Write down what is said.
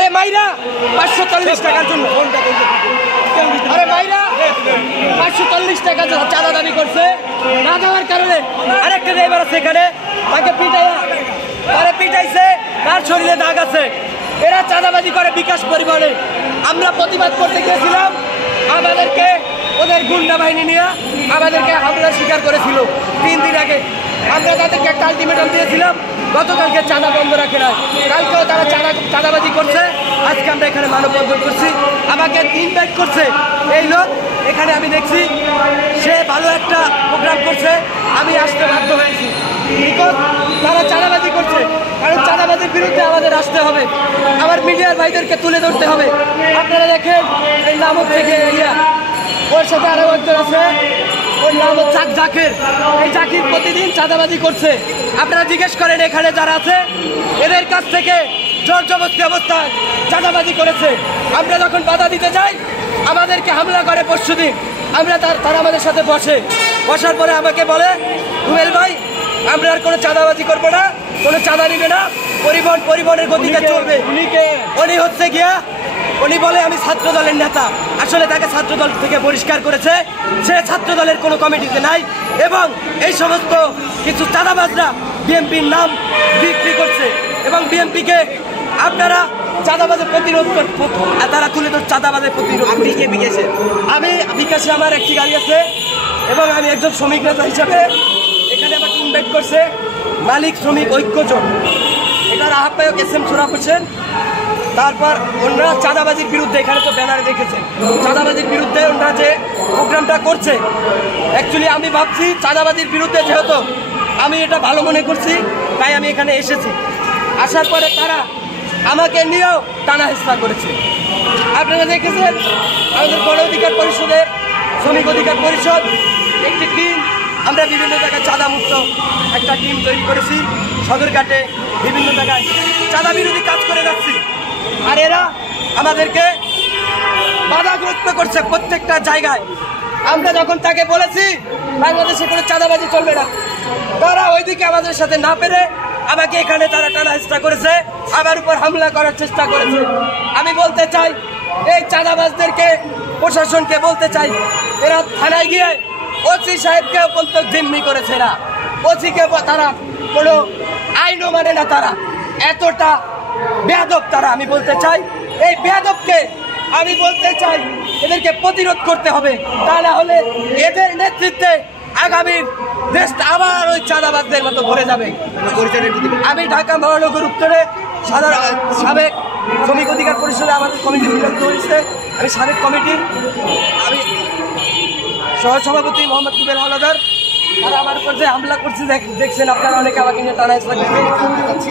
আরে মাইরা 540 টাকার জন্য, আরে মাইরা 540 টাকা চাঁদা দাবি করছে, না দেওয়ার কারণে আরেকটা ড্রাইভার আছে এখানে, তাকে পিটাইছে, তার শরীরে দাগ আছে। এরা চাঁদাবাজি করে বিকাশ পরিবহনে। আমরা প্রতিবাদ করতে গিয়েছিলাম, আমাদেরকে ওদের গুন্ডা বাহিনী নিয়ে আমাদেরকে হামলার শিকার করেছিল 3 দিন আগে। আমরা তাদেরকে একটা আলটিমেটাম দিয়েছিলাম, গতকালকে চাঁদা বন্ধ রাখে না, কালকেও তারা চাঁদাবাজি করছে। আজকে আমরা এখানে মানববন্ধন করছি, আমাকে ইনভাইট করছে এই লোক, এখানে আমি দেখছি সে ভালো একটা প্রোগ্রাম করছে, আমি আসতে বাধ্য হয়েছি। বিকজ তারা চাঁদাবাজি করছে, কারণ চাঁদাবাজির বিরুদ্ধে আমাদের আসতে হবে, আমার মিডিয়ার ভাইদেরকে তুলে ধরতে হবে। আপনারা দেখেন এই নাম হচ্ছে ওর সাথে আরো একজন আছে, ওর নাম হচ্ছে জাকির। এই জাকির প্রতিদিন চাঁদাবাজি করছে। আপনারা জিজ্ঞেস করেন এখানে যারা আছে, এদের কাছ থেকে জোর জবরদস্তি অবস্থায় চাঁদাবাজি করেছে। আমরা যখন বাধা দিতে যাই, আমাদেরকে হামলা করে পরশুদিন। আমরা তারা আমাদের সাথে বসার পরে আমাকে বলে, রুবেল ভাই আমরা আর কোনো চাঁদাবাজি করবো না, কোনো চাঁদা নিবে না, পরিবহনের গতিতে চলবে। উনি হচ্ছে গিয়া উনি বলে আমি ছাত্র দলের নেতা, আসলে তাকে ছাত্র দল থেকে বহিষ্কার করেছে, সে ছাত্র দলের কোনো কমিটিতে নাই। এবং এই সমস্ত কিছু চাঁদাবাজরা বিএনপির নাম বিক্রি করছে, এবং বিএনপিকে আপনারা চাঁদাবাজের প্রতিরোধ তারা তুলে ধর চাঁদাবাজের প্রতিরোধ। আমি বিকাশে আমার একটি গাড়ি আছে, এবং আমি একজন শ্রমিক নেতা হিসাবে এখানে আমাকে ইনভাইট করছে মালিক শ্রমিক ঐক্যজোট, এটার আহ্বায়ক SM সোহরাব হোসেন। তারপর ওনারা চাঁদাবাজির বিরুদ্ধে, এখানে তো ব্যানারে দেখেছেন, চাঁদাবাজির বিরুদ্ধে ওনারা যে প্রোগ্রামটা করছে, অ্যাকচুয়ালি আমি ভাবছি চাঁদাবাজির বিরুদ্ধে যেহেতু আমি এটা ভালো মনে করছি, তাই আমি এখানে এসেছি। আসার পরে তারা আমাকে নিয়েও টানা হেঁচড়া করেছে। আপনারা দেখেছেন আমাদের গণ অধিকার পরিষদের, শ্রমিক অধিকার পরিষদ একটি টিম, আমরা বিভিন্ন জায়গায় চাঁদামুক্ত একটা টিম তৈরি করেছি, সদরঘাটে বিভিন্ন জায়গায় চাঁদা বিরোধী কাজ করে যাচ্ছি। আর এরা আমাদেরকে বাধাগ্রস্ত করছে প্রত্যেকটা জায়গায়। আমরা যখন তাকে বলেছি বাংলাদেশে কোনো চাঁদাবাজি চলবে না, তারা ওইদিকে আমাদের সাথে না পেরে আমাকে এখানে তারা টানা হেঁচড়া করেছে, আমার উপর হামলা করার চেষ্টা করেছে। আমি বলতে চাই এই চাঁদাবাজদেরকে, প্রশাসনকে বলতে চাই, এরা থানায় গিয়ে ওসি সাহেবকেও পর্যন্ত জিম্মি করেছে না, ওসিকে তারা কোনো আইনও মানে না, তারা এতটা বেয়াদব তারা। আমি বলতে চাই এই বেয়াদবকে আমি বলতে চাই এদেরকে প্রতিরোধ করতে হবে, তা না হলে এদের নেতৃত্বে আগামীর দেশ আবার ওই চাঁদাবাজদের মতো ভরে যাবে। আমি ঢাকা মহানগর উত্তরে সাবেক শ্রমিক অধিকার পরিষদে আমাদের কমিটি বিভক্ত হয়েছে, আমি সাবেক কমিটির আমি সহসভাপতি মোহাম্মদ রুবেল হাওলাদার। তারা আমার উপর যে হামলা করছে দেখছেন আপনারা, অনেকে আমাকে নিয়ে টানা হেঁচড়া করছে।